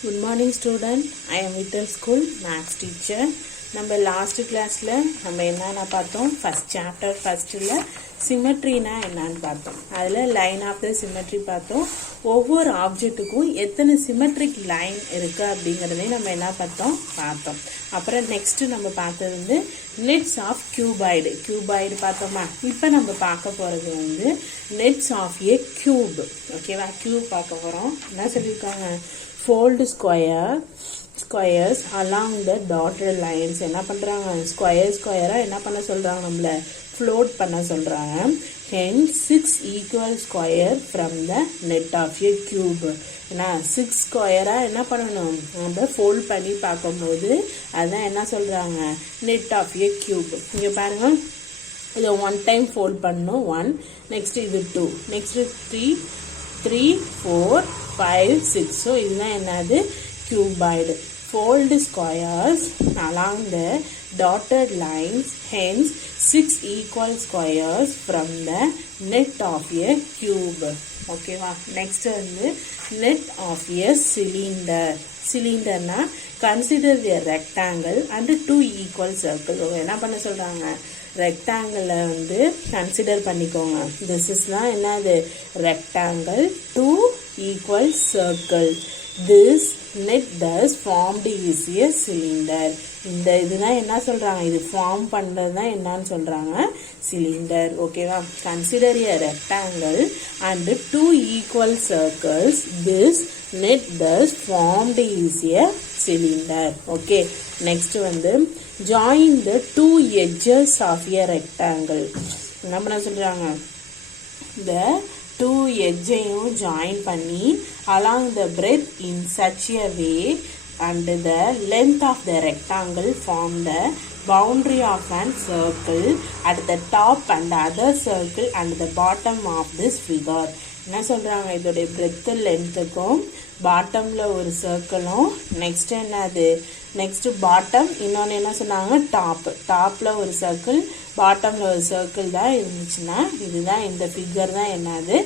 Good morning student. I am Vittal School Maths teacher. நம்ம last கிளாஸ்ல நம்ம என்னென்ன பார்த்தோம்? ஃபர்ஸ்ட் சாப்டர் ஃபர்ஸ்ட்ல சிமெட்ரினா என்னன்னு பார்த்தோம். அதுல லைன் ஆஃப் த சிமெட்ரி பார்த்தோம். ஒவ்வொரு ஆப்ஜெக்ட்டுக்கும் எத்தனை சிமெட்ரிக் லைன் இருக்கு அப்படிங்கறதையும் நம்ம என்ன பார்த்தோம்? அப்புறம் நெக்ஸ்ட் நம்ம பார்த்தது வந்து நெட்ஸ் ஆஃப் கியூபாய்டு பார்த்தோமா? இப்போ நம்ம பார்க்க போறது வந்து நெட்ஸ் ஆஃப் ஏ கியூப். ஓகேவா? கியூப் பார்க்க போறோம். என்ன சொல்லியிருக்காங்க? fold squares along the dotted lines. என்ன பண்றாங்க? ஸ்கொயரா என்ன பண்ண சொல்றாங்க? நம்மள float பண்ண சொல்றாங்க. Hence 6 equal square from the net of a cube. ஏன்னா 6 ஸ்கொயரா என்ன பண்ணணும்? நம்ம fold பண்ணி பார்க்கும்போது அதான் என்ன சொல்றாங்க? net of a cube. இங்க பாருங்க, இதை 1 time fold பண்ணணும். 1, நெக்ஸ்ட் இது 2, நெக்ஸ்ட் 3, 4, 5, 6. So இதுதான் என்னது? cuboid. Fold squares along the dotted lines. Hence 6 equal squares from the net of a cube. ஓகேவா? நெக்ஸ்ட் வந்து net of a cylinder. சிலிண்டர்னா consider a rectangle and 2 equal circles. என்ன பண்ண சொல்றாங்க? Rectangle வந்து consider பண்ணிக்கோங்க. This is தான் என்னது? Rectangle, 2 equal circle. This net thus formed is a cylinder. இந்த இதுதான் என்ன சொல்றாங்க? இது ஃபார்ம் பண்றது தான் என்னன்னு சொல்றாங்க? சிலிண்டர். ஓகேவா? Consider a rectangle and 2 equal circles. This net thus formed is a cylinder. Okay. Next வந்து join the 2 edges of a rectangle. என்ன பண்ண சொல்றாங்க? the 2 edges join பண்ணி along the breadth in such a way and the length of the rectangle form the boundary of an circle at the top and the other circle and the bottom of this figure. என்ன சொல்றாங்க? இதோட breadth lengthக்கும் பாட்டம்ல ஒரு சர்க்கிளும், next என்னது? Next bottom, இன்னொன்னு என்ன சொன்னாங்க? டாப்ல ஒரு சர்க்கிள், பாட்டம்ல ஒரு சர்க்கிள் தான் இருந்துச்சுன்னா இதுதான் இந்த ஃபிகர் தான் என்னது?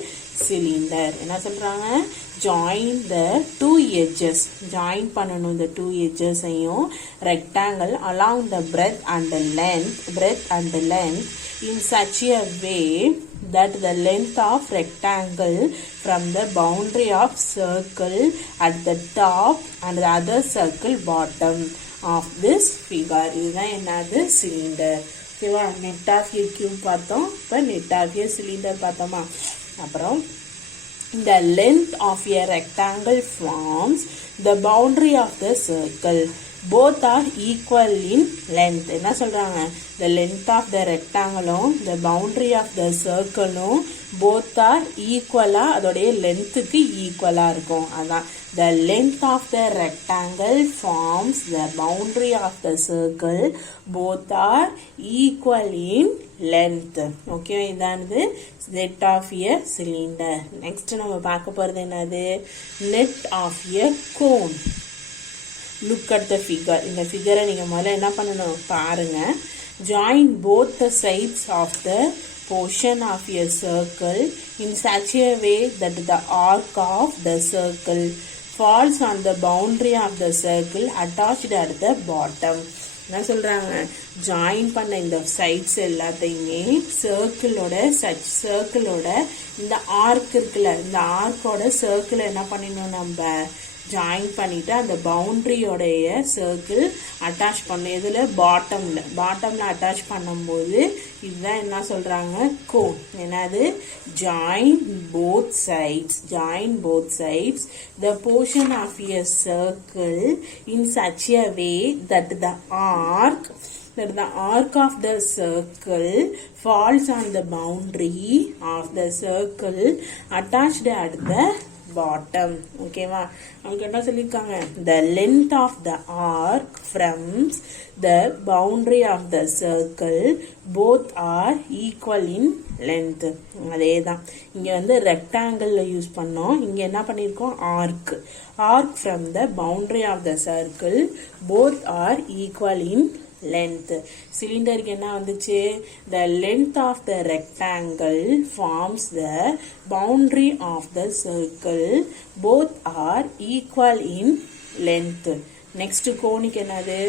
சிலிண்டர். என்ன சொல்றாங்க? Join the 2 edges. ஜாயின் பண்ணணும் இந்த 2 edgesஐயும் rectangle along the breadth and length in such a way that the length of rectangle from the boundary of circle at the top and the other circle bottom of this figure. இதுதான் என்னது? Cylinder. ஓகேவா? Net of a cube பார்த்தோம். இப்போ net of a cylinder பார்த்தோமா? அப்புறம் the length of a rectangle forms the boundary of the circle. Both are equal in length. என்ன சொல்றாங்க? the length of the rectangle the boundary of the circle both are equal. அதோடைய லென்த்துக்கு ஈக்குவலா இருக்கும். அதான் the length of the rectangle forms the boundary of the circle. Both are equal in length. Okay, இதானது net of a cylinder. Next நம்ம பார்க்க போறது என்னது? net of a cone. Look at the figure. இந்த ஃபிகரை நீங்க முதல்ல என்ன பண்ணணும்? பாருங்க. Join both the sides of the portion of a circle in such a way that the arc of the circle falls on the boundary of the circle attached at the bottom. என்ன சொல்றாங்க? Join பண்ண இந்த sides எல்லாத்தையுமே சர்க்கிளோட இந்த arc இருக்குல்ல, இந்த ஆர்க்கோட circle என்ன பண்ணிடணும்? நம்ம ஜாயின் பண்ணிட்டு அந்த பவுண்டரியோடைய சர்க்கிள் அட்டாச் பண்ண இதுல பாட்டம்ல அட்டாச் பண்ணும்போது இதுதான் என்ன சொல்றாங்க? கோன். என்னது? Join both sides the portion of a circle in such a way that the arc of the circle falls on the boundary of the circle attached at the bottom. ஓகேவா? நமக்கு என்ன சொல்லிருக்காங்க? the length of the arc from the boundary of the circle both are equal in length. அதேதான் இங்க வந்து rectangle use பண்ணோம். இங்க என்ன பண்ணிருக்கோம்? arc from the boundary of the circle both are equal in length. சிலிண்டருக்கு என்ன வந்துச்சு? the length of the rectangle forms the boundary of the circle. Both are equal in length. Next கோனுக்கு என்னது?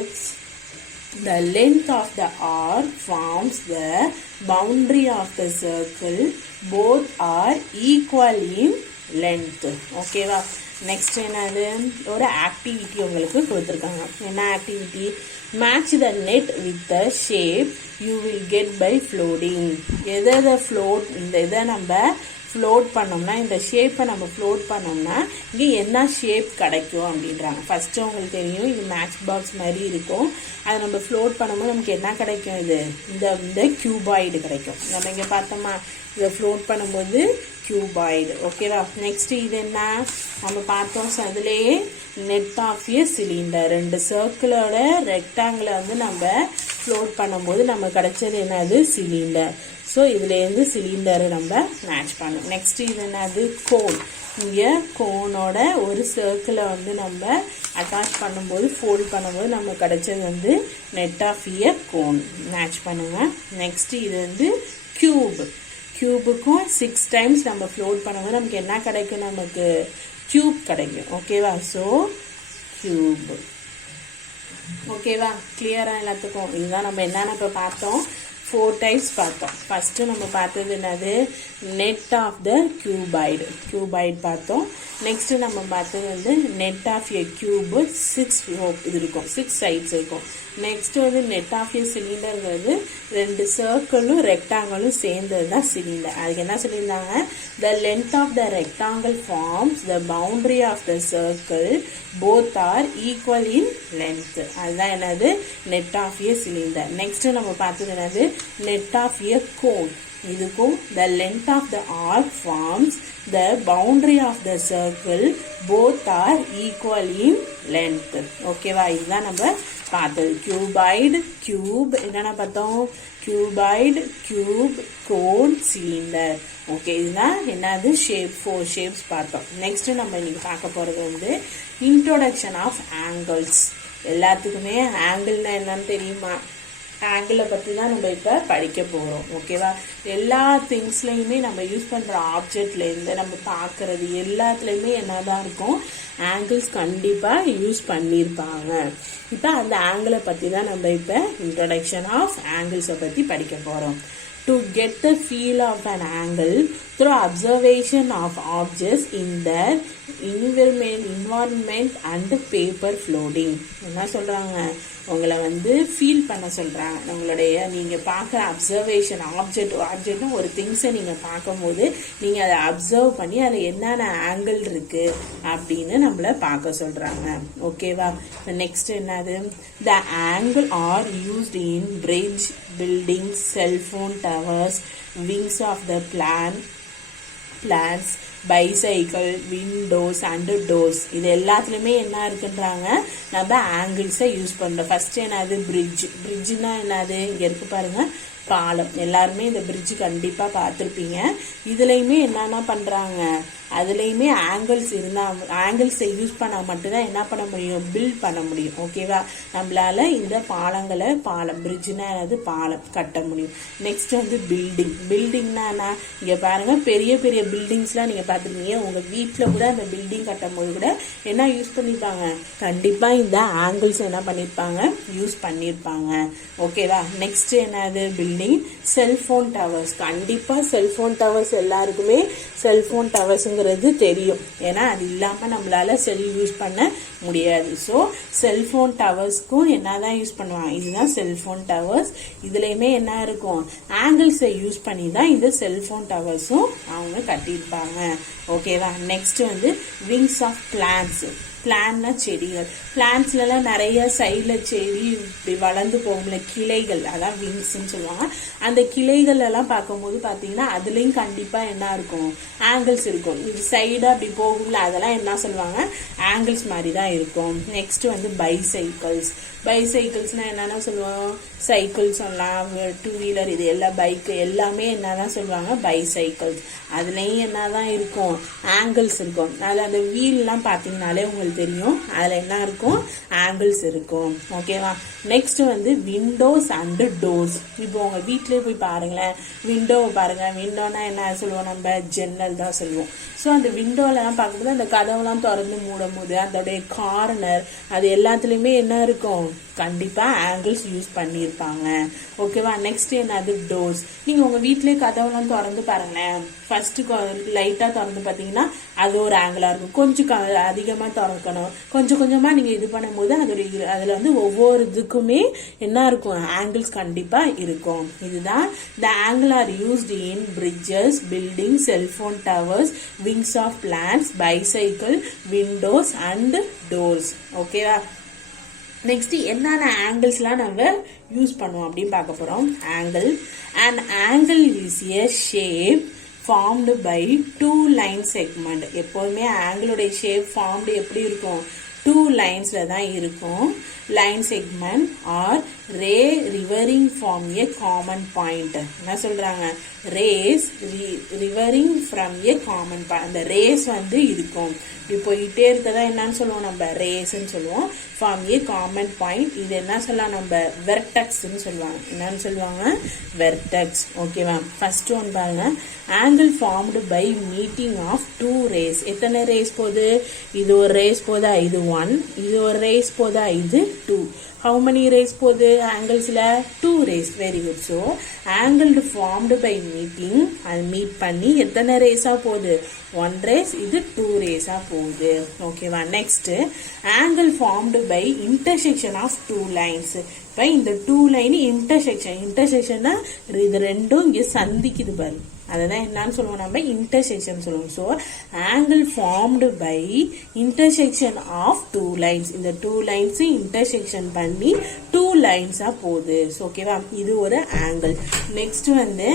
The length of the arc forms the boundary of the circle. Both are equal in length. ஓகேவா? Next என்னது? ஒரு activity உங்களுக்கு கொடுத்துருக்காங்க. என்ன activity? Match the net with the shape you will get by floating. எதை float, இந்த இதை நம்ம ஃப்ளோட் பண்ணோம்னா, இந்த ஷேப்பை நம்ம ஃப்ளோட் பண்ணோம்னா இங்கே என்ன ஷேப் கிடைக்கும் அப்படின்றாங்க. ஃபஸ்ட்டு உங்களுக்கு தெரியும், இது மேட்ச் பாக்ஸ் மாதிரி இருக்கும். அதை நம்ம ஃப்ளோட் பண்ணும்போது நமக்கு என்ன கிடைக்கும்? இது இந்த கியூபாய்டு கிடைக்கும். நம்ம இங்கே பார்த்தோமா, இதை ஃப்ளோட் பண்ணும்போது கியூபாய்டு. ஓகேவா? நெக்ஸ்ட் இது என்ன நம்ம பார்த்தோம், அதுலேயே நெட் ஆஃப் ஏ சிலிண்டர். 2 சர்க்கிளோட ரெக்டாங்கிளை வந்து நம்ம ஃப்ளோட் பண்ணும்போது நம்ம கிடைச்சது என்னது? சிலிண்டர். ஸோ இதுலேருந்து சிலிண்டரை நம்ம மேட்ச் பண்ணோம். நெக்ஸ்ட் இது என்னது? கோன். இங்கே கோனோட ஒரு சர்க்கிளை வந்து நம்ம அட்டாச் பண்ணும்போது, ஃபோல்ட் பண்ணும்போது நம்ம கிடைச்சது வந்து net of a cone. Match பண்ணுங்க. நெக்ஸ்ட் இது வந்து கியூப். கியூபுக்கும் 6 டைம்ஸ் நம்ம ஃப்ளோட் பண்ணும்போது நமக்கு என்ன கிடைக்கும்? நமக்கு கியூப் கிடைக்கும். ஓகேவா? So cube. ஓகேவா? கிளியரா எல்லாத்துக்கும்? இதுதான் நம்ம என்னென்ன இப்போ பார்த்தோம், 4 டைப்ஸ் பார்த்தோம். ஃபஸ்ட்டு நம்ம பார்த்தது என்னது? நெட் ஆஃப் த கியூபாய்டு பார்த்தோம். நெக்ஸ்ட்டு நம்ம பார்த்தது வந்து நெட் ஆஃப் ஏ கியூபு 6 இது இருக்கும், 6 சைட்ஸ் இருக்கும். நெக்ஸ்ட்டு வந்து நெட் ஆஃப் ஏ சிலிண்டர்ங்கிறது 2 சர்க்கிளும் ரெக்டாங்கிளும் சேர்ந்தது தான் சிலிண்டர். அதுக்கு என்ன சொல்லியிருந்தாங்க? The length of the rectangle forms the boundary of the circle. Both are equal in length. அதுதான் என்னது? Net of a cylinder. Next நம்ம பார்த்தது என்னது? Net of a cone. இதுக்கும் the length of the arc forms the boundary of the circle. Both are equal in length. ஓகேவா? இதுதான் நம்ம பார்த்தது. கியூபாய்டு, கியூப், என்னென்ன பார்த்தோம்? Cuboid, cube, cone, cylinder. Okay, இதுதான் என்னது? ஷேப். 4 ஷேப்ஸ் பார்த்தோம். நெக்ஸ்ட் நம்ம இன்னைக்கு பார்க்க போகிறது வந்து இன்ட்ரோடக்ஷன் ஆஃப் ஆங்கிள்ஸ். எல்லாத்துக்குமே ஆங்கிள்னா என்னன்னு தெரியுமா? ஆங்கிளை பற்றி தான் நம்ம இப்போ படிக்க போகிறோம். ஓகேவா? எல்லா திங்ஸ்லையுமே நம்ம யூஸ் பண்ணுற ஆப்ஜெக்ட்லேருந்து நம்ம பார்க்குறது எல்லாத்துலேயுமே என்ன தான் இருக்கும்? ஆங்கிள்ஸ் கண்டிப்பாக யூஸ் பண்ணியிருப்பாங்க. இப்போ அந்த ஆங்கிளை பற்றி தான் நம்ம இப்போ இன்ட்ரடக்ஷன் ஆஃப் ஆங்கிள்ஸை பற்றி படிக்க போகிறோம். To get the feel of an angle through observation of objects in their environment and paper floating. என்ன சொல்கிறாங்க? உங்களை வந்து ஃபீல் பண்ண சொல்கிறாங்க. உங்களுடைய நீங்கள் பார்க்குற அப்சர்வேஷன், ஆப்ஜெக்ட்னு ஒரு திங்ஸை நீங்கள் பார்க்கும்போது நீங்கள் அதை அப்சர்வ் பண்ணி அதில் என்னென்ன ஆங்கிள் இருக்குது அப்படின்னு நம்மளை பார்க்க சொல்கிறாங்க. ஓகேவா? நெக்ஸ்ட் என்னது? The angle are used in bridge, buildings, cell phone towers, wings of the plants, bicycle, windows and doors. இது எல்லாத்துலேயுமே என்ன இருக்குன்றாங்க? நம்ம ஆங்கிள்ஸை யூஸ் பண்ணுறோம். ஃபஸ்ட்டு என்னது? பிரிட்ஜுனா என்னது? இங்கே இருக்கு பாருங்கள், பாலம். எல்லாருமே இந்த பிரிட்ஜு கண்டிப்பாக பார்த்துருப்பீங்க. இதுலேயுமே என்னென்ன பண்ணுறாங்க? அதுலேயுமே ஆங்கிள்ஸ் இருந்தால், ஆங்கிள்ஸை யூஸ் பண்ணால் மட்டும்தான் என்ன பண்ண முடியும்? பில்ட் பண்ண முடியும். ஓகேவா? நம்மளால் இந்த பாலம் பிரிட்ஜுனா என்னது? பாலம் கட்ட முடியும். நெக்ஸ்ட் வந்து பில்டிங்னா என்ன? இங்கே பாருங்கள், பெரிய பெரிய பில்டிங்ஸ்லாம் நீங்கள் பார்த்துருக்கீங்க. உங்கள் வீட்டில் கூட அந்த பில்டிங் கட்டும் போது கூட என்ன யூஸ் பண்ணியிருப்பாங்க? கண்டிப்பாக இந்த ஆங்கிள்ஸ் என்ன பண்ணியிருப்பாங்க? யூஸ் பண்ணியிருப்பாங்க. ஓகேவா? நெக்ஸ்ட் என்னது? பில்டிங். Cellphone towers. கண்டிப்பாக செல்ஃபோன் டவர்ஸ் எல்லாருக்குமே செல்ஃபோன் டவர்ஸுங்க தெரியும். ஏன்னா அது இல்லாமல் நம்மளால செல் யூஸ் பண்ண முடியாது. ஸோ செல்ஃபோன் டவர்ஸ்க்கும் என்னதான் யூஸ் பண்ணுவாங்க? இதுதான் செல்ஃபோன் டவர்ஸ். இதுலையுமே என்ன இருக்கும்? ஆங்கிள்ஸை யூஸ் பண்ணி தான் இந்த செல்ஃபோன் டவர்ஸும் அவங்க கட்டியிருப்பாங்க. ஓகேவா? நெக்ஸ்ட் வந்து விங்ஸ் ஆஃப் பிளான்ஸ். பிளான்னா செடிகள். பிளான்ஸ்லாம் நிறைய சைடில் செடி இப்படி வளர்ந்து போகும்ல, கிளைகள், அதான் விங்ஸ்ன்னு சொல்லுவாங்க. அந்த கிளைகள் எல்லாம் பார்க்கும்போது பார்த்தீங்கன்னா அதுலேயும் கண்டிப்பாக என்ன இருக்கும்? ஆங்கிள்ஸ் இருக்கும். இது சைடாக அப்படி போகும்ல, அதெல்லாம் என்ன சொல்லுவாங்க? ஆங்கிள்ஸ் மாதிரி தான் இருக்கும். நெக்ஸ்ட் வந்து பைசைக்கிள்ஸ்னால் என்னென்ன சொல்லுவோம்? சைக்கிள் சொல்லலாம், 2 வீலர், இது எல்லாம் பைக்கு எல்லாமே என்னதான் சொல்லுவாங்க? பைசைக்கிள்ஸ். அதுலேயும் என்ன தான் இருக்கும்? ஆங்கிள்ஸ் இருக்கும். அதில் அந்த வீல்லாம் பார்த்தீங்கனாலே உங்களுக்கு உங்களுக்கு தெரியும். அதில் என்ன இருக்கும், ஆங்கிள்ஸ் இருக்கும். ஓகேவா. நெக்ஸ்ட் வந்து விண்டோஸ் அண்டு டோர்ஸ். இப்போ உங்கள் வீட்டிலே போய் பாருங்களேன், விண்டோவை பாருங்கள். விண்டோனா என்ன சொல்லுவோம், நம்ம ஜன்னல் தான் சொல்லுவோம். ஸோ அந்த விண்டோலாம் பார்க்கும்போது அந்த கதவுலாம் திறந்து மூடும் போது அதோடைய கார்னர் அது எல்லாத்துலேயுமே என்ன இருக்கும், கண்டிப்பாக ஆங்கிள்ஸ் யூஸ் பண்ணியிருப்பாங்க. ஓகேவா. நெக்ஸ்ட் என்னது, டோர்ஸ். நீங்கள் உங்கள் வீட்டிலே கதவுலாம் திறந்து பாருங்களேன். ஃபர்ஸ்ட்டு லைட்டாக திறந்து பார்த்தீங்கன்னா அது ஒரு ஆங்கிளாக இருக்கும். கொஞ்சம் அதிகமாக திறக்கணும். கொஞ்சம் கொஞ்சமாக நீங்கள் இது பண்ணும்போது அதோடைய அதில் வந்து ஒவ்வொரு இதுக்குமே என்ன இருக்கும், ஆங்கிள்ஸ் கண்டிப்பாக இருக்கும். இதுதான் the angle are used in bridges, building, cellphone towers, wings of plans, bicycle, windows and doors. ஓகேவா. நெக்ஸ்ட் என்னென்ன ஆங்கிள்ஸ்லாம் நாங்கள் யூஸ் பண்ணுவோம் அப்படின்னு பார்க்க போகிறோம். Angle. And angle is a shape formed by two line segment. எப்போதுமே ஆங்கிளுடைய ஷேப் ஃபார்ம்டு எப்படி இருக்கும், டூ லைன்ஸில் தான் இருக்கும். லைன் செக்மெண்ட் ஆர் ரே ரிவரிங் ஃப்ரம் ஏ காமன் பாயிண்ட். என்ன சொல்கிறாங்க, ரேஸ் ரிவரிங் ஃப்ரம் ஏ காமன் பாயிண்ட். அந்த ரேஸ் வந்து இருக்கும், இப்படி போயிட்டே இருக்கதா என்னன்னு சொல்லுவோம், நம்ம ரேஸ்ன்னு சொல்லுவோம். From a common point. இது என்ன சொல்லலாம், நம்ம வெர்டெக்ஸ்ன்னு சொல்லுவாங்க. என்னன்னு சொல்லுவாங்க, வெர்டெக்ஸ். ஓகேவா. ஃபர்ஸ்ட் ஒன் பாருங்க, angle formed by meeting of two rays. எத்தனை ரேஸ் போகுது, இது ஒரு ரேஸ் போதா, இது 1, இது ஒரு ரேஸ் போதா, இது 2. How many rays போகுது ஆங்கிள்ஸில், 2 rays. Very good. So angle formed by meeting, அது மீட் பண்ணி எத்தனை ரேஸாக போகுது, 1 rays, இது 2 ரேஸாக போகுது. ஓகேவா. Next angle formed by intersection of 2 lines. இப்போ இந்த 2 லைன் இன்டர்செக்ஷன்னா இது ரெண்டும் இங்கே சந்திக்குது பாரு, அதுதான் என்னன்னு சொல்லுவோம், நம்ம இன்டர்செக்ஷன் சொல்லுவோம். So angle formed by intersection of 2 lines. இந்த 2 lines இன்டர்செக்ஷன் பண்ணி 2 லைன்ஸாக போகுது. ஓகேவா. இது ஒரு ஆங்கிள். நெக்ஸ்ட் வந்து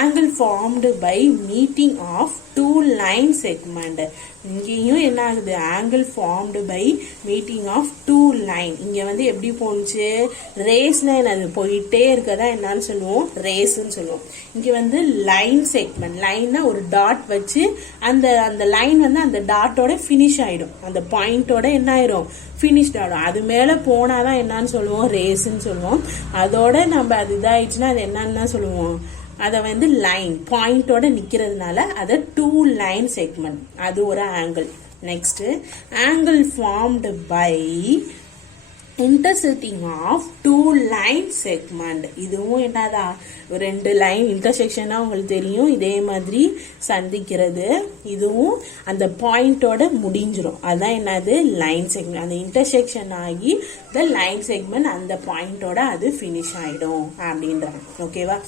angle formed by meeting of 2 line segment. இங்கேயும் என்ன ஆகுது, angle formed by meeting of 2 line. இங்கே வந்து எப்படி போணுச்சு, ரேஸ்னா என்னது, போயிட்டே இருக்கதா என்னன்னு சொல்லுவோம், ரேஸ்ன்னு சொல்லுவோம். இங்கே வந்து லைன் செக்மெண்ட். லைன்னா ஒரு டாட் வச்சு அந்த அந்த லைன் வந்து அந்த டாட்டோட ஃபினிஷ் ஆயிடும், அந்த பாயிண்டோட என்ன ஆயிரும், ஃபினிஷ்ட் ஆகிடும். அது மேலே போனாதான் என்னன்னு சொல்லுவோம், ரேஸ்ன்னு சொல்லுவோம். அதோட நம்ம அது இதாயிடுச்சுன்னா அது என்னன்னு சொல்லுவோம், அதை வந்து லைன் பாயிண்டோட நிற்கிறதுனால அதை 2 line செக்மெண்ட். அது ஒரு angle. Next angle formed by intersecting of 2 line segment. இதுவும் என்னதா, 2 லைன் இன்டர்செக்ஷனா உங்களுக்கு தெரியும், இதே மாதிரி சந்திக்கிறது. இதுவும் அந்த பாயிண்டோட முடிஞ்சிடும், அதுதான் என்னது, லைன் செக்மெண்ட். அந்த இன்டர்செக்ஷன் ஆகி த லைன் செக்மெண்ட் அந்த பாயிண்டோட அது ஃபினிஷ் ஆயிடும் அப்படின்றாங்க. ஓகேவா.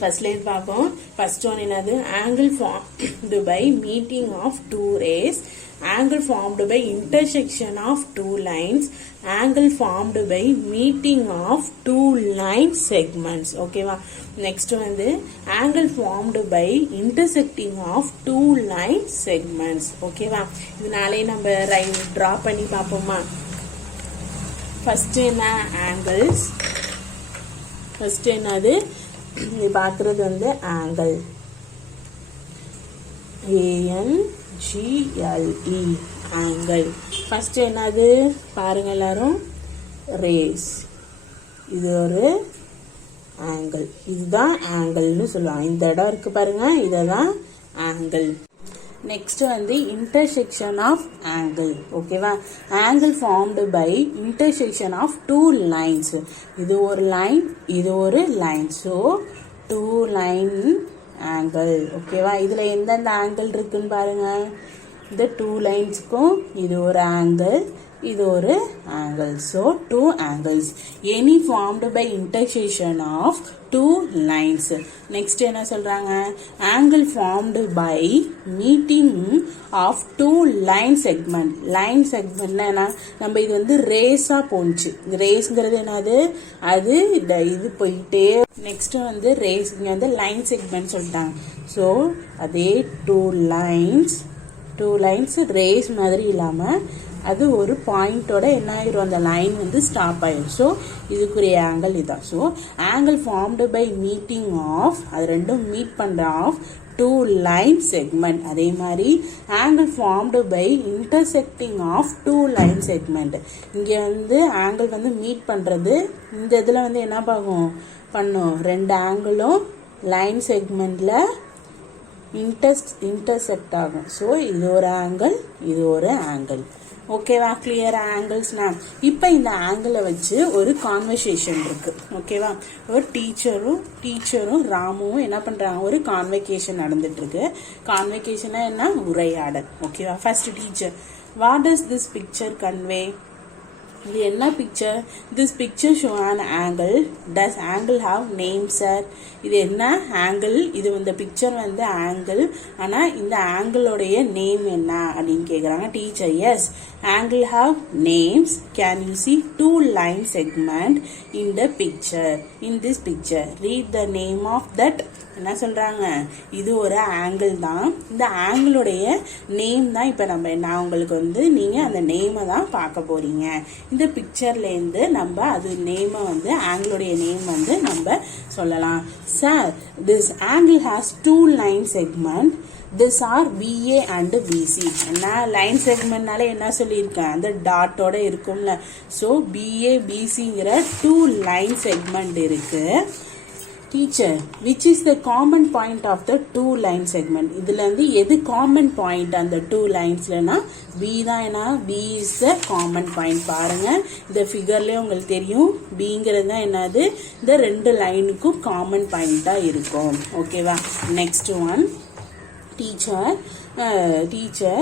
ஃபர்ஸ்ட் லைன் பார்ப்போம். ஃபர்ஸ்ட் ஒன் என்னது, angle formed by meeting of 2 rays, angle formed by intersection of 2 lines, angle formed by meeting of 2 line segments. ஓகேவா. நெக்ஸ்ட் வந்து angle formed by intersecting of 2 line segments. ஓகேவா. இதனாலே நம்ம draw பண்ணி பார்ப்போமா. First என்ன, angles. First என்னது, நீ பார்க்குறது வந்து ஆங்கிள், ANGLE ஆங்கிள். ஃபர்ஸ்ட் என்னது பாருங்க எல்லாரும், ரேஸ். இது ஒரு ஆங்கிள், இதுதான் ஆங்கிள்னு சொல்லுவாங்க. இந்த இடம் இருக்கு பாருங்க, இதை தான் ஆங்கிள். நெக்ஸ்ட் வந்து இன்டர்செக்ஷன் ஆஃப் ஆங்கிள். ஓகேவா. Angle formed by intersection of 2 lines. இது ஒரு லைன், இது ஒரு லைன். So 2 line angle. ஓகேவா. இதில் எந்தெந்த ஆங்கிள் இருக்குன்னு பாருங்க. இந்த 2 linesக்கும் இது ஒரு ஆங்கிள், இது ஒரு angle. So 2 angles. Any formed by intersection of 2 lines. Next என்ன சொல்றாங்க, angle formed by meeting of 2 line segment. Line செக்மெண்ட்னா நம்ம இது வந்து ரேஸா போச்சு. ரேஸ்ங்கிறது என்னது, அது இது போயிட்டே. நெக்ஸ்ட் வந்து ரேஸ், இங்க வந்து லைன் செக்மெண்ட் சொல்லிட்டாங்க. ஸோ அதே 2 lines ரேஸ் மாதிரி இல்லாமல் அது ஒரு பாயிண்டோட என்ன ஆயிரும், அந்த லைன் வந்து ஸ்டாப் ஆயிடும். ஸோ இதுக்குரிய ஆங்கிள் இதான். So angle formed by meeting of, அது ரெண்டும் மீட் பண்ணுற ஆஃப் two line segment. அதே மாதிரி angle formed by intersecting of two line segment. இங்க வந்து angle வந்து மீட் பண்றது, இந்த இதுல வந்து என்ன பண்ணும், ரெண்டு ஆங்கிளும் லைன் செக்மெண்ட்ல intersect ஆகும். ஸோ இது ஒரு ஆங்கிள், இது ஒரு ஆங்கிள். ஓகேவா, கிளியர் ஆங்கிள்ஸ்னா. இப்போ இந்த ஆங்கிளை வச்சு ஒரு கான்வர்சேஷன் இருக்கு. ஓகேவா, ஒரு டீச்சரும் ராமுவும் என்ன பண்றாங்க, ஒரு கான்வெகேஷன் நடந்துட்டு இருக்கு. கான்வெகேஷனா என்ன, உரையாடல். ஓகேவா, first teacher, what does this picture convey? இது என்ன picture? This picture show an angle. does angle have name sir? இது என்ன ஆங்கிள்? இது இந்த பிக்சர் வந்து ஆங்கிள், ஆனா இந்த ஆங்கிளோடைய நேம் என்ன அப்படின்னு கேக்குறாங்க teacher. Yes, angle have names. can you see two line segment in the picture? in this picture read the name of that. என்ன சொல்றாங்க, இது ஒரு ஆங்கிள் தான், இந்த ஆங்கிளுடைய நேம் தான் இப்போ நான் உங்களுக்கு வந்து நீங்க அந்த நேமை தான் பார்க்க போறீங்க. இந்த பிக்சர்ல இருந்து நம்ம அது நேமை வந்து ஆங்கிளுடைய நேம் வந்து நம்ம சொல்லலாம். Sir, this angle has two line segment. This are BA and BC. என்ன லைன் செக்மெண்ட்னால என்ன சொல்லியிருக்கேன், அந்த டாட்டோட இருக்கும்ல. ஸோ BA BCங்கிற டூ லைன் செக்மெண்ட் இருக்கு. Teacher, which is the common point of the two line segment? இதுல இருந்து எது காமன் பாயிண்ட் அந்த டூ லைன்ஸ்லனா? பி தான். என்ன, B is the common point. பாருங்க, இந்த ஃபிகர்லயே உங்களுக்கு தெரியும், பிங்கிறது தான் என்னது, இந்த ரெண்டு லைனுக்கும் காமன் பாயிண்டா இருக்கும். ஓகேவா, next one. Teacher,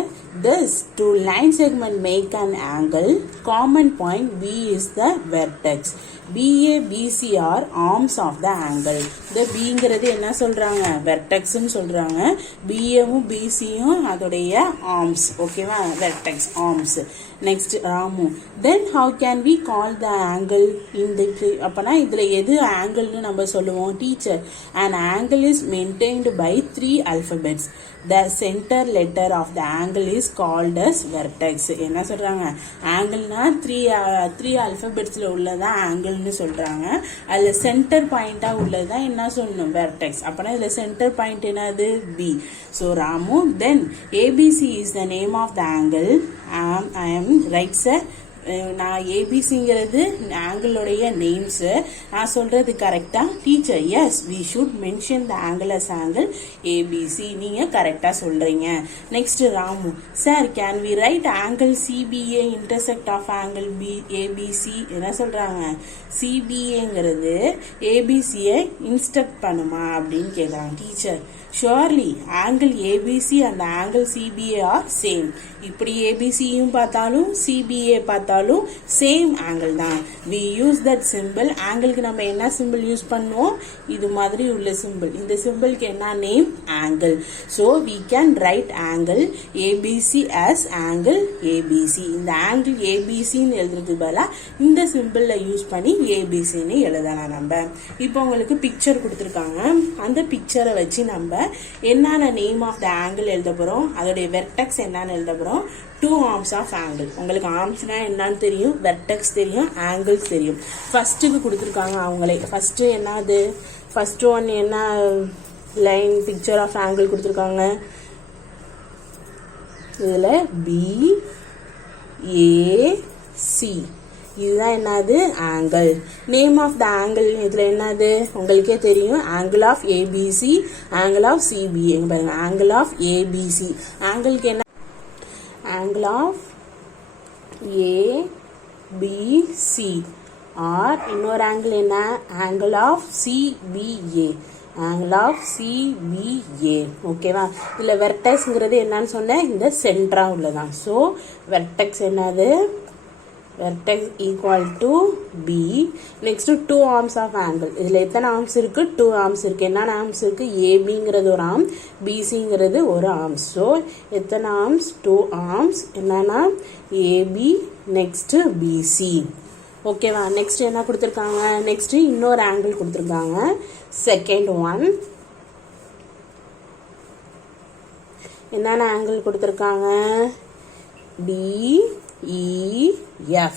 this two line segment make an angle. Common point B is the vertex. BA BC are arms of the angle. இந்த Bங்கிறது என்ன சொல்றாங்க, வெர்டெக்ஸ்னு சொல்றாங்க. BAவும் BCயும் அதோடைய ஆர்ம்ஸ். ஓகேவா, vertex arms. Next Ramu, then how can we call the angle in the? அப்பனா இதுல எது ஆங்கிள்னு நம்ம சொல்லுவோம்? Teacher, an angle is maintained by 3 alphabets. The center letter of the angle is called as vertex. என்ன சொல்றாங்க, ஆங்கிள்னா 3 alphabetsல உள்ளதா ஆங்கிள்னு சொல்றாங்க. அதுல சென்டர் பாயிண்டா உள்ளதா என்ன சொல்லணும், வெர்டெக்ஸ். அப்பனா இதுல சென்டர் பாயிண்ட் என்னது, B. So Ramu, then ABC is the name of the angle. I am right sir. நான் ஏபிசிங்கிறது ஆங்கிளோடைய நேம்ஸ், நான் சொல்றது கரெக்டா? Teacher, yes, we should mention the angle as angle ABC. நீங்க கரெக்டா சொல்றீங்க. Next Ramu, sir, can we write angle CBA intersect of angle ABC? என்ன சொல்றாங்க, சிபிஏங்கிறது ஏபிசியை இன்ஸ்ட்ரக்ட் பண்ணுமா அப்படின்னு கேட்குறாங்க. Teacher, surely angle ABC and angle CBA are same. இப்படி ஏபிசியும் பார்த்தாலும் சிபிஏ பார்த்தாலும் சேம் ஆங்கிள் தான். We use that symbol. ஆங்கிளுக்கு நம்ம என்ன சிம்பிள் யூஸ் பண்ணுவோம், இது மாதிரி உள்ள சிம்பிள். இந்த சிம்பிளுக்கு என்ன name, angle. So we can write angle ABC as angle ABC. இந்த ஆங்கிள் ஏபிசின்னு எழுதுறது பதிலாக இந்த சிம்பிளில் யூஸ் பண்ணி ஏபிசின்னு எழுதலாம். நம்ம இப்போ உங்களுக்கு பிக்சர் கொடுத்துருக்காங்க, அந்த பிக்சரை வச்சு நம்ம என்னென்ன நேம் ஆஃப் த ஆங்கிள் எழுத போறோம், அதோடைய வெர்டெக்ஸ் என்னன்னு எழுத போறோம். Two arms of angle. உங்களுக்கு ஆர்ம்ஸ்னா என்னன்னு தெரியும், வெர்டெக்ஸ் தெரியும், ஆங்கிள்ஸ் தெரியும். ஃபர்ஸ்ட்டுக்கு கொடுத்துருக்காங்க அவங்களே. ஃபர்ஸ்ட் என்னது, ஃபர்ஸ்ட் ஒன் என்ன லைன் பிக்சர் ஆஃப் ஆங்கிள் கொடுத்துருக்காங்க, இதுல BAC. இதுதான் என்னது, angle. Name of the angle இதுல என்னது உங்களுக்கே தெரியும், angle of ABC, angle of CBA. பாருங்க, ஆங்கிள் ஆஃப் ஏபிசி. ஆங்கிளுக்கு என்ன, ஆங்கிள் ஆஃப் ஏபிசி. ஆர் இன்னொரு ஆங்கிள் என்ன, angle of CBA, angle of CBA. ஓகேவா, இதுல வெர்டெக்ஸ்ங்கிறது என்னன்னு சொன்ன, இந்த சென்டரா உள்ளதான். ஸோ வெர்டெக்ஸ் என்னது, vertex equal to B. next two arms of angle. இதுல எத்தனை arms இருக்கு, 2 arms இருக்கு. என்னென்ன arms இருக்கு, ABங்கிறது ஒரு arm, BCங்கிறது ஒரு arm. so எத்தனை arms, 2 arms. என்னன்னா AB, next BC. ஓகேவா, நெக்ஸ்ட் என்ன கொடுத்துருக்காங்க, நெக்ஸ்ட் இன்னொரு ஆங்கிள் கொடுத்துருக்காங்க. செகண்ட் ஒன் என்னென்ன ஆங்கிள் கொடுத்துருக்காங்க, DEF.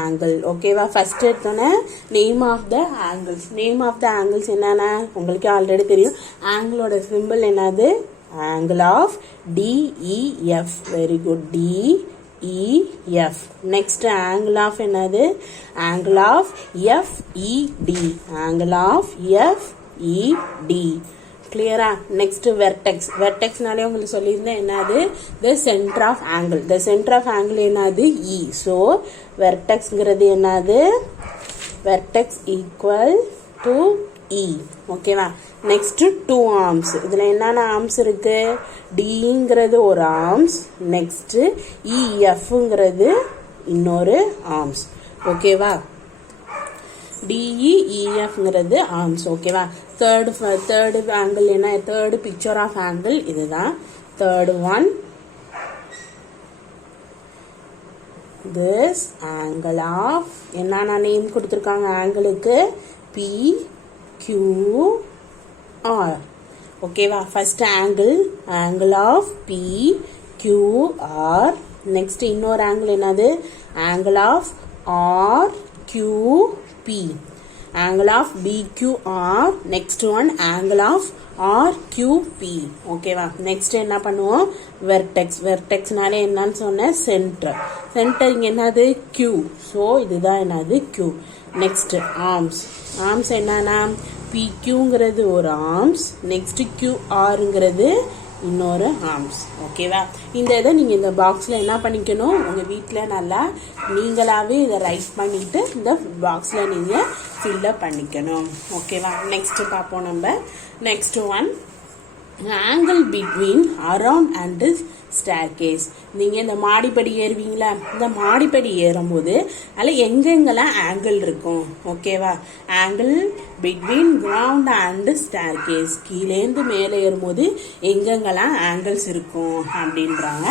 ஆங்கிள். ஓகேவா? ஃபர்ஸ்ட் எடுத்தோன்னே name of the angles. Name of the angles என்னென்ன உங்களுக்கு ஆல்ரெடி தெரியும். ஆங்கிளோட சிம்பிள் என்னது? Angle of DEF. Very good. DEF. Next angle of என்னது? Angle of FED. Angle of FED. கிளியரா? Next vertex. வெர்டெக்ஸ்னாலே உங்களுக்கு சொல்லியிருந்தேன் என்னது? The centre of angle. The centre of angle என்னது? இ. ஸோ வெர்டெக்ஸ்ங்கிறது என்னது? Vertex equal to E. ஓகேவா? Next two arms. இதில் என்னென்ன ஆர்ம்ஸ் இருக்கு? டிங்கிறது ஒரு ஆர்ம்ஸ். நெக்ஸ்ட் இஎஃப்ங்கிறது இன்னொரு ஆர்ம்ஸ். ஓகேவா? டிஇஎஃப்ங்கிறது ஆர்ம்ஸ். ஓகேவா? தேர்டு ஆங்கிள் என்ன? தேர்டு பிக்சர் ஆஃப் ஆங்கிள் இதுதான். Third one, this angle of என்னென்ன நேம் கொடுத்துருக்காங்க ஆங்கிளுக்கு? P Q R. ஓகேவா? First angle, angle of P Q R. Next இன்னொரு ஆங்கிள் என்னது? Angle of R Q P. angle of BQR. next one angle of RQP. ஓகேவா? Next என்ன பண்ணுவோம்? Vertex. வெர்டெக்ஸ்னாலே என்னன்னு சொன்னேன்? சென்டர். சென்டர் இங்க என்னது? Q. ஸோ இதுதான் என்னது? Q. Next arms. ஆர்ம்ஸ் என்னன்னா PQங்கிறது ஒரு ஆர்ம்ஸ். நெக்ஸ்ட் QRங்கிறது இன்னொரு ஆர்ம்ஸ். ஓகேவா? இந்த இதை நீங்கள் இந்த பாக்ஸில் என்ன பண்ணிக்கணும்? உங்கள் வீட்டில் நல்லா நீங்களாகவே இதை ரைட் பண்ணிவிட்டு இந்த பாக்ஸில் நீங்கள் ஃபில்லப் பண்ணிக்கணும். ஓகேவா? நெக்ஸ்ட் பார்ப்போம் நம்ம. Next one, angle between around and staircase. நீங்கள் இந்த மாடிப்படி ஏறுவீங்களா? இந்த மாடிப்படி ஏறும்போது அதில் எங்கெங்கெல்லாம் ஆங்கிள் இருக்கும்? ஓகேவா? Angle between ground and staircase. கீழேந்து மேலே ஏறும்போது எங்கெங்கெல்லாம் ஆங்கிள்ஸ் இருக்கும் அப்படின்றாங்க.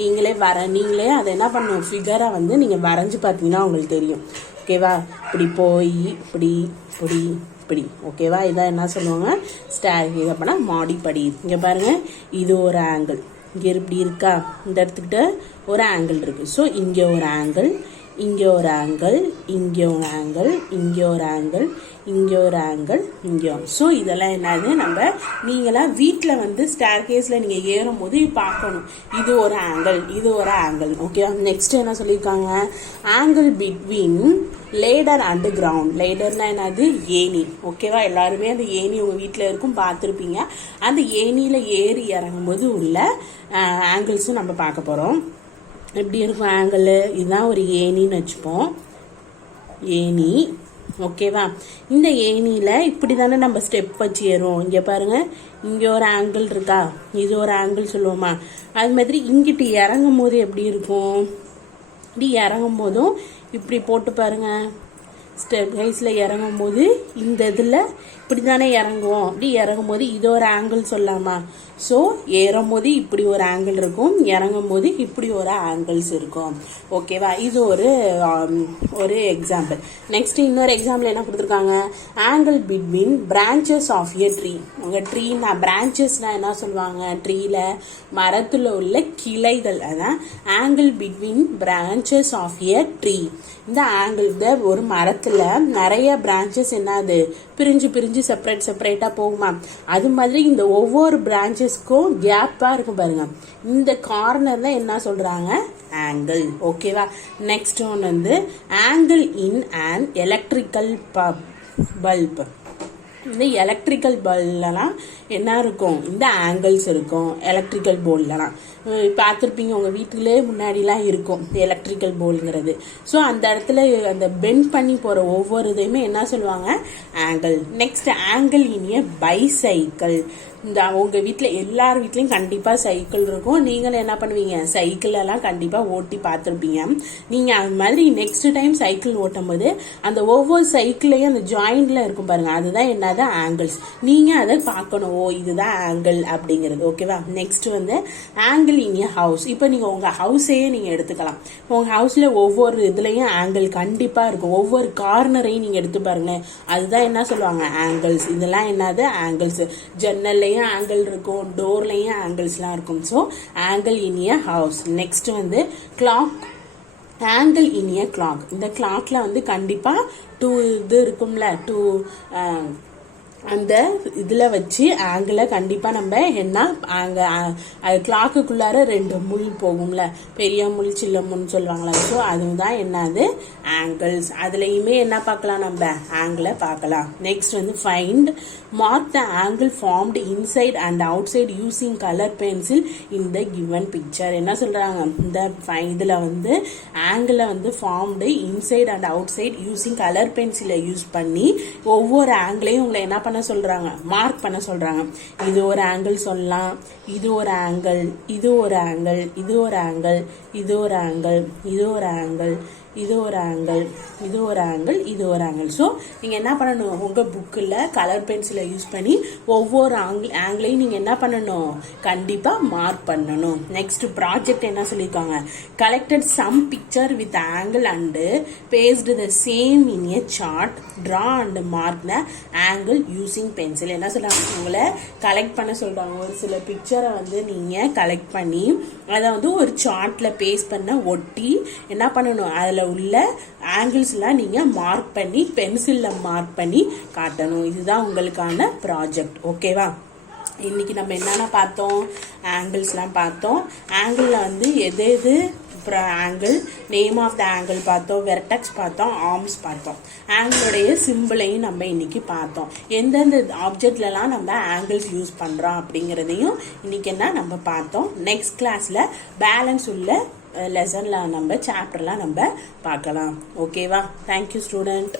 நீங்களே அதை என்ன பண்ணணும்? ஃபிகரை வந்து நீங்கள் வரைஞ்சி பார்த்தீங்கன்னா உங்களுக்கு தெரியும். ஓகேவா? இப்படி போய் இப்படி இப்படி இப்படி. ஓகேவா? இதான் என்ன சொல்லுவாங்க? ஸ்டேர்கேஸ். அப்படின்னா மாடிப்படி. இங்கே பாருங்க, இது ஒரு ஆங்கிள். இங்கே இப்படி இருக்கா? இந்த இடத்துக்கிட்ட ஒரு ஆங்கிள் இருக்கு. ஸோ இங்கே ஒரு ஆங்கிள், இங்கே ஒரு ஆங்கிள், இங்கே ஒரு ஆங்கிள், இங்கே ஒரு ஆங்கிள், இங்கே ஒரு ஆங்கிள், இங்கே. ஸோ இதெல்லாம் என்னது? நம்ம நீங்களாம் வீட்டில் வந்து ஸ்டேர்கேஸில் நீங்கள் ஏறும் போது பார்க்கணும். இது ஒரு ஆங்கிள், இது ஒரு ஆங்கிள். ஓகேவா? நெக்ஸ்ட் என்ன சொல்லியிருக்காங்க? Angle between ladder and ground. லேடர்னா என்னது? ஏணி. ஓகேவா? எல்லாருமே அந்த ஏணி உங்கள் வீட்டில் இருக்கும், பார்த்துருப்பீங்க. அந்த ஏணியில் ஏறி இறங்கும்போது உள்ள ஆங்கிள்ஸும் நம்ம பார்க்க போகிறோம். எப்படி இருக்கும் ஆங்கிள்? இதுதான் ஒரு ஏணின்னு வச்சுப்போம். ஏணி. ஓகேவா? இந்த ஏணியில் இப்படி தானே நம்ம ஸ்டெப் வச்சு ஏறுவோம். இங்கே பாருங்க, இங்கே ஒரு ஆங்கிள் இருக்கா? இது ஒரு ஆங்கிள் சொல்லுவோமா? அது மாதிரி இங்கிட்டு இறங்கும் போது எப்படி இருக்கும்? இப்படி இறங்கும் போதும் இப்படி போட்டு பாருங்க. ஸ்டெப் வைஸில் இறங்கும் போது இந்த இதில் இப்படி தானே இறங்குவோம். அப்படி இறங்கும் போது இது ஒரு ஆங்கிள் சொல்லாமா? ஸோ ஏறும் போது இப்படி ஒரு ஆங்கிள் இருக்கும், இறங்கும் போது இப்படி ஒரு ஆங்கிள்ஸ் இருக்கும். ஓகேவா? இது ஒரு எக்ஸாம்பிள். நெக்ஸ்ட் இன்னொரு எக்ஸாம்பிள் என்ன கொடுத்துருக்காங்க? Angle between branches of a tree. உங்கள் ட்ரீனா பிரான்ச்சஸ்னா என்ன சொல்லுவாங்க? ட்ரீல மரத்தில் உள்ள கிளைகள். அதான் angle between branches of a tree. இந்த ஆங்கிள் ஒரு மரத்தில் நிறைய பிரான்ச்சஸ் என்னது? பிரிஞ்சு பிரிஞ்சு செப்பரேட்டாக போகுமா? அது மாதிரி இந்த ஒவ்வொரு பிரான்ச்சஸ்க்கும் கேப்பாக இருக்கும் பாருங்க. இந்த கார்னர் தான் என்ன சொல்றாங்க? ஆங்கிள். ஓகேவா? நெக்ஸ்ட் ஒன் வந்து angle in and electrical bulb. இந்த எலக்ட்ரிக்கல் பல்ப்லலாம் என்ன இருக்கும்? இந்த ஆங்கிள்ஸ் இருக்கும். எலக்ட்ரிக்கல் போர்ட்லலாம் பார்த்துருப்பீங்க, உங்கள் வீட்டிலே முன்னாடிலாம் இருக்கும் எலக்ட்ரிக்கல் போர்டுங்கிறது. ஸோ அந்த இடத்துல அந்த பெண்ட் பண்ணி போகிற ஒவ்வொரு இதையுமே என்ன சொல்லுவாங்க? Angle. Next angle in a bicycle. இந்த உங்கள் வீட்டில் எல்லார் வீட்லேயும் கண்டிப்பாக சைக்கிள் இருக்கும். நீங்களும் என்ன பண்ணுவீங்க? சைக்கிளெல்லாம் கண்டிப்பாக ஓட்டி பார்த்துருப்பீங்க. நீங்கள் அது மாதிரி நெக்ஸ்ட் டைம் சைக்கிள் ஓட்டும் போது அந்த ஒவ்வொரு சைக்கிளையும் அந்த ஜாயிண்டில் இருக்கும் பாருங்க, அதுதான் என்னது? ஆங்கிள்ஸ். நீங்கள் அதை பார்க்கணும். ஓ, இதுதான் ஆங்கிள் அப்படிங்கிறது. ஓகேவா? நெக்ஸ்ட் வந்து ஆங்கிள் இன் எ ஹவுஸ். இப்போ நீங்கள் உங்கள் ஹவுஸையே நீங்கள் எடுத்துக்கலாம். உங்கள் ஹவுஸில் ஒவ்வொரு இதுலேயும் ஆங்கிள் கண்டிப்பாக இருக்கும். ஒவ்வொரு கார்னரையும் நீங்கள் எடுத்து பாருங்களேன், அதுதான் என்ன சொல்லுவாங்க? ஆங்கிள்ஸ். இதெல்லாம் என்னது? ஆங்கிள்ஸ். ஜன்னல்லையும் ஆங்கிள் இருக்கும், டோர்லையும் ஆங்கிள்ஸ்லாம் இருக்கும். So angle in a house. Next வந்து clock angle in a clock. இந்த கிளாக்ல வந்து கண்டிப்பா 2 இது இருக்கும்ல, 2 அந்த இதுல வச்சு ஆங்கிள கண்டிப்பா நம்ம என்ன அங்க கிளாக்குள்ளார 2 முள் போகும்ல, பெரிய முள் சின்ன முள் சொல்லுவாங்களா, ஸோ அதுதான் என்னது ஆங்கிள்ஸ். அதுலயுமே என்ன பார்க்கலாம், நம்ம ஆங்கிள பார்க்கலாம். நெக்ஸ்ட் வந்து find mark the angle formed inside and outside using colour pencil in the given picture. என்ன சொல்றாங்க, இந்த இதுல வந்து ஆங்கிள வந்து formed inside and outside using colour பென்சிலை யூஸ் பண்ணி ஒவ்வொரு ஆங்கிளையும் உங்களை என்ன பண்ண சொல்றாங்க, மார்க் பண்ண சொல்றாங்க. இது ஒரு ஆங்கிள் சொல்லலாம், இது ஒரு ஆங்கிள், இது ஒரு ஆங்கிள், இது ஒரு ஆங்கிள், இது ஒரு ஆங்கிள், இது ஒரு ஆங்கிள், இது ஒரு ஆங்கிள், இது ஒரு ஆங்கிள், இது ஒரு ஆங்கிள். ஸோ நீங்கள் என்ன பண்ணணும், உங்கள் புக்கில் கலர் பென்சிலை யூஸ் பண்ணி ஒவ்வொரு ஆங்கிளையும் நீங்கள் என்ன பண்ணணும், கண்டிப்பாக மார்க் பண்ணணும். நெக்ஸ்ட் ப்ராஜெக்ட் என்ன சொல்லியிருக்காங்க, collected some picture with angle and pasted the same in a chart, draw and mark the angle using pencil. என்ன சொல்கிறாங்க, உங்களை கலெக்ட் பண்ண சொல்கிறாங்க. ஒரு சில பிக்சரை வந்து நீங்கள் கலெக்ட் பண்ணி அதை வந்து ஒரு சார்ட்டில் பேஸ்ட் பண்ண ஒட்டி என்ன பண்ணணும், அதில் உள்ள ஆங்கிள்ஸ்லாம் நீங்கள் மார்க் பண்ணி பென்சிலில் மார்க் பண்ணி காட்டணும். இதுதான் உங்களுக்கான ப்ராஜெக்ட். ஓகேவா? இன்னைக்கு நம்ம என்னென்ன பார்த்தோம், ஆங்கிள்ஸ்லாம் பார்த்தோம். ஆங்கிளில் வந்து எது எது angle, name of the angle பார்த்தோம், வெர்டெக்ஸ் பார்த்தோம், ஆர்ம்ஸ் பார்த்தோம். ஆங்கிளுடைய சிம்பிளையும் நம்ம இன்னைக்கு பார்த்தோம். எந்தெந்த ஆப்ஜெக்ட்லலாம் நம்ம ஆங்கிள்ஸ் யூஸ் பண்ணுறோம் அப்படிங்கிறதையும் இன்னைக்கு என்ன நம்ம பார்த்தோம். நெக்ஸ்ட் கிளாஸில் பேலன்ஸ் உள்ள லெசன்ல நம்ம சாப்டர்லாம் நம்ம பார்க்கலாம். ஓகேவா? Thank you student.